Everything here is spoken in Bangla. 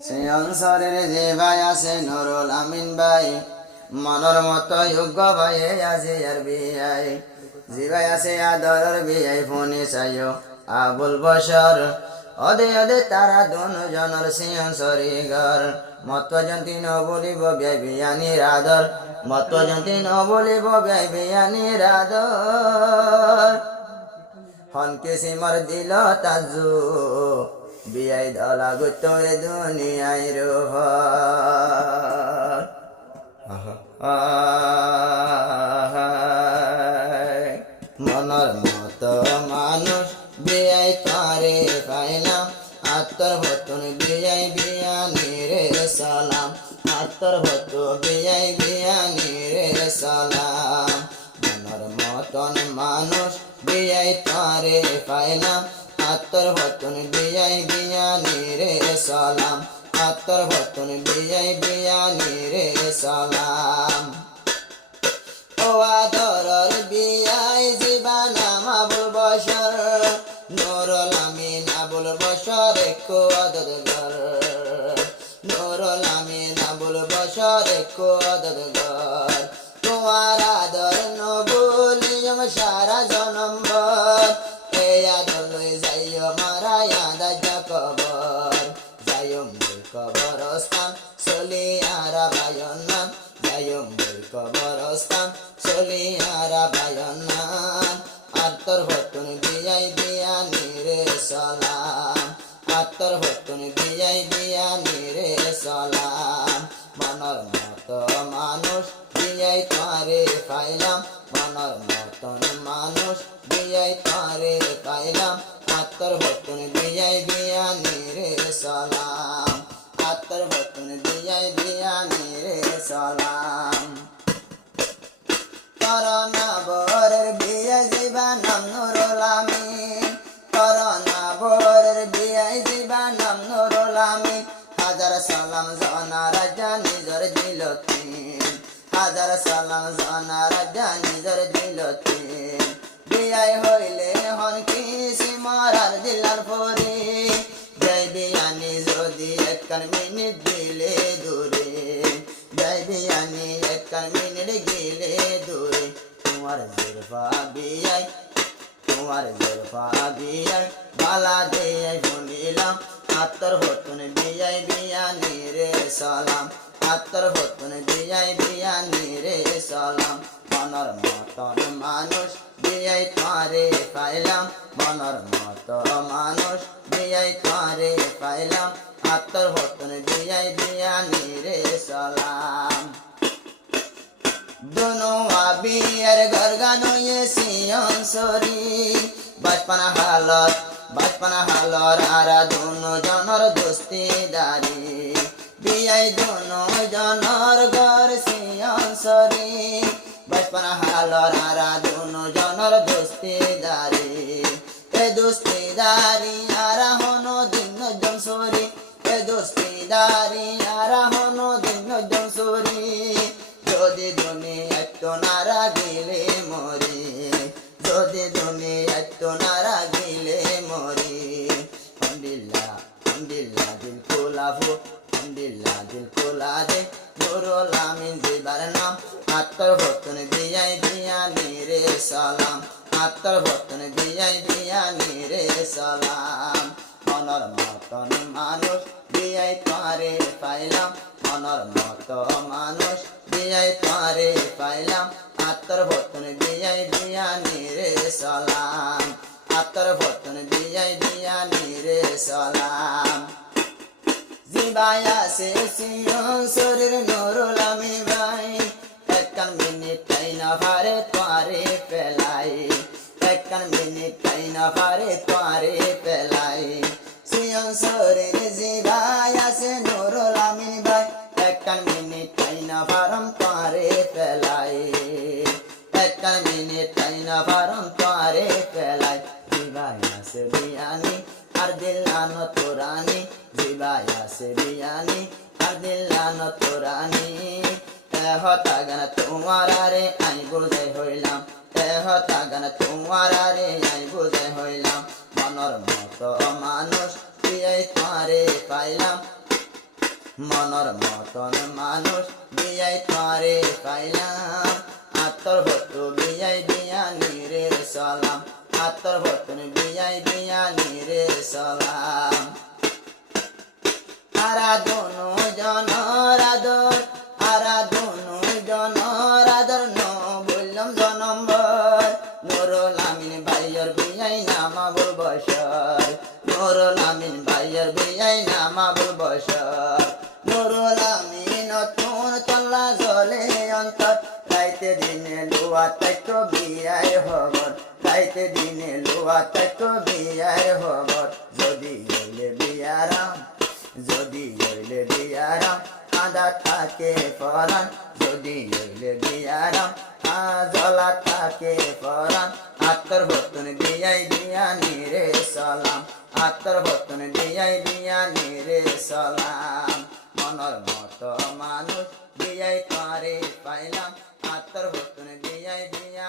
সে অংশরের যে ভাই আছে নুরুল আমিন ভাই, মনের মতো যোগ্য ভাই আছে আর বিয়াই, যে ভাই আছে আদরের বিয়াই ফোনে চাইও আবুল বসর, অদে অদে তারা দোনো জনের সে অংশরি ঘর, মত জন্তি ন বলিব বিয়াই বিয়ানির আদর, মত জন্তি ন বলিব বিয়াই বিয়ানির আদর, হনকে সিমর দিল তাজু বিয়াই দলা গুতো এ দুনিয়ায় রোহ মনের মতো মানুষ বিয়াই তারে পাইলাম, আত্মর ভতন বিয়াই বিয়ানি রে সালাম, আত্মর ভত বিয়াই বিয়ানি রে সালাম, মনের মতন মানুষ বিয়াই তারে পাইলাম, আত্মর ভতন বিয়াই বিয়ানি রে সালাম, আত্মর ভতন বিয়াই বিয়ানি রে সালাম। ও আদরের বিয়াই জীবানাম আবুল বসর, নুরুল আমিন আবুল বসর একো আদর ঘর, নুরুল আমিন আবুল বসর একো আদর ঘর, তোমার আদর নবুলিয়ম সারা জনম ভর, এই আদর লই যাইও মারা ইয়াদা কবর, যাইও মোর কবরস্থান সলিয়ারা বায়ন নাম, যাইও মোর কবরস্থান সলিয়ারা বায়ন নাম, আত্মর ভতন বিয়াই বিয়ানি রে সালাম, আত্মর ভতন বিয়াই বিয়ানি রে সালাম, মনের মতো মানুষ বিয়াই তারে পাইলাম, মনের মতন মানুষ বিয়াই তারে পাইলাম, আত্মর ভতন বিয়াই বিয়ানি রে সালাম, আত্মর ভতন বিয়াই বিয়ানি রে সালাম। করোনা বরের বিয়ে জীবানাম নুরুল আমিন, করোনা বরের বিয়ে জীবানাম নুরুল আমিন, হাজার সালাম জানা রাজা নিজর দিল তিন, হাজার সালাম জানা রাজা নিজর দিল তিন, বিয়াই হইলে হন কি সিমারার দিলার পরে, জয় বিয়ানি যদি একখান মিনিট দিলে দূরে, জয় বিয়ানি একখান মিনিট গেলে দূরে, তোমার জোরফা বিয়াই, তোমার জোরফা বিয়াই বালা দেয় শুনিলাম, আত্মর ভতন বিয়াই বিয়ানি রে সালাম, আত্মর ভতন বিয়াই বিয়ানি রে সালাম, মনের মতন মানুষ বিয়াই তারে পাইলাম, মনের মতো মানুষ বিয়াই তারে পাইলাম, আত্মর ভতন বিয়াই বিয়ানি রে সালাম। दोनों आबियर घर गानो ये सियन सरी, बचपन हालर आरा दोनों जनर दोस्ती दारी, बियाई दोनों जनर घर सियन सरी, बचपन हालर आरा दोनों जनर दोस्ती दारी, ए दोस्ती दारी आरा होनो दिन जम सोरी, ए दोस्ती दारी आरा होनो दिन जम सोरी, যদি দুনিয়া তো নারা গেলে মরি, যদি দুনিয়া তো নারা গেলে মরি, আলহামদুলিল্লাহ আলহামদুলিল্লাহ দিল কোলাফো, আলহামদুলিল্লাহ দিল কোলা দে, নুরুল আমিন দিবার নাম, আত্মর ভতন বিয়াই বিয়ানি রে সালাম, আত্মর ভতন বিয়াই বিয়ানি রে সালাম, মনের মতন মানুষ বিয়াই তারে পাইলাম, মনের মতো মানুষ বিয়াই তারে পাইলাম, আত্মর ভতন বিয়াই বিয়ানি রে সালাম, আত্মর ভতন বিয়াই বিয়ানি রে সালাম। জিবাই আছে সিয়ন শরীর নুরুল আমিন ভাই, একখান মিনিট তাই না ভারে তারে পেলাই, একখান মিনিট তাই না ভারে তারে পেলাই, সিয়ন শরীর জিবাই আছে নুরুল আমিন ভাই, একখান মিনিট তাই না ভারম তারে পেলাই, একখান মিনিট তাই না ভারম তারে পেলাই, জিবাই আছে বিয়ানি আর দিলানো তোরানি, জিবাই আছে বিয়ানি আর দিলানো তোরানি, হতা গান তোমার রে আই বুঝাই হইলাম, হতা গান তোমার রে আই বুঝাই হইলাম, মনের মতো মানুষ বিয়াই তারে পাইলাম, মনর মতন মানুষ বিয়াই তরে পাইলাম আত্মর ভতু বিয়াই দিয়া নিরে সালাম আত্মর ভতন বিয়াই দিয়া নিরে সালাম আরাধনু জনর আদর আরাধনু জনর আদর ন বললাম জনম্বর নুরুল আমিন ভাইয়ের বিয়াই নামাবুল বশর নুরুল আমিন ভাইয়ের বিয়াই নামাবুল বশর নুরুল আমিন তুন তল্লা জলে অন্তর রাইতে দিনে লুয়া তাইতো বিয়াই হবর রাইতে দিনে লুয়া তাইতো বিয়াই হবর যদি হইলে বিয়ারাম যদি হইলে বিয়ারাম আদা থাকে পরাণ যদি হইলে বিয়ারাম আজলা থাকে পরাণ আত্মর ভতন বিয়াই দিয়া নিরে সালাম আত্মর ভতন বিয়াই দিয়া নিরে সালাম মনর মত মানুষ বিয়াই তরে পাইলাম আত্মর ভতন বিয়াই দিয়া